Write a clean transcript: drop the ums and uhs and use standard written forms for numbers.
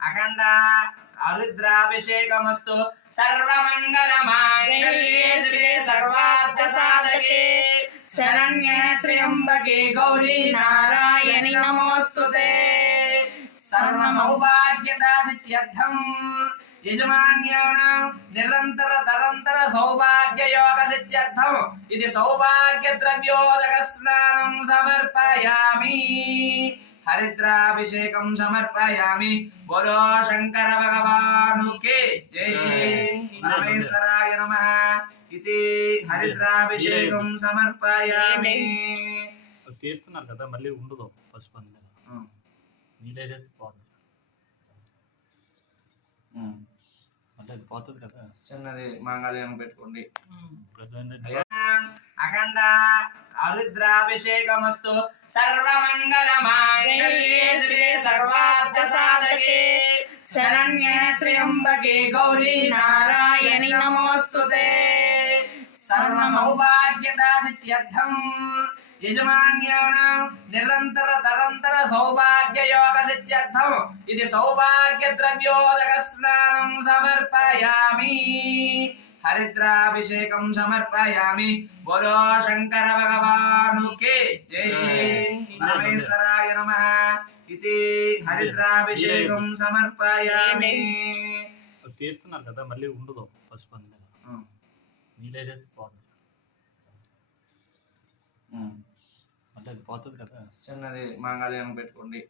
అఖండ ఆరుద్రాభిషేకమస్తు సర్వమంగళమాంగళ్యే శివే సర్వార్థ సాధకే శరణ్యే త్ర్యంబకే గౌరీ నారాయణి నమోస్తుతే సర్వ సౌభాగ్యదా సిద్ధ్యర్థం యజమాన్యానాం నిరంతర సౌభాగ్య యోగ సిద్ధ్యర్థం ఇది సౌభాగ్య ద్రవ్యోదక స్నానం సమర్పయామి హరిద్రాభిషేకం సమర్పయామి బోలో శంకర భగవానుకే జై పరమేశ్వరాయ నమః ఇది హరిద్రాభిషేకం సమర్పయామి తీస్తున్నారు కదా మళ్ళీ ఉండదు పసుపు నీళ్ళే పోతుంది అంటే అది పోతుంది కదా చిన్నది మాంగళ్యం పెట్టుకోండి అఖండ ఆరుద్రాభిషేకమస్తు సర్వమంగళమాంగళ్యే శివే సర్వార్థ సాధకే శరణ్యే త్ర్యంబకే గౌరీ నారాయణి నమోస్తుతే సర్వ సౌభాగ్యదా సిద్ధ్యర్థం యజమాన్యానాం నిరంతర సౌభాగ్య యోగ సిద్ధ్యర్థం ఇది సౌభాగ్య ద్రవ్యోదక స్నానం సమర్పయామి హరిద్రాభిషేకం సమర్పయామి బోలో శంకర భగవానుకే జై పరమేశ్వరాయ నమః ఇది హరిద్రాభిషేకం సమర్పయామి తీస్తున్నారు కదా మళ్ళీ ఉండదు పసుపు నీళ్ళే పోతుంది అంటే అది పోతుంది కదా చిన్నది మాంగళ్యం పెట్టుకోండి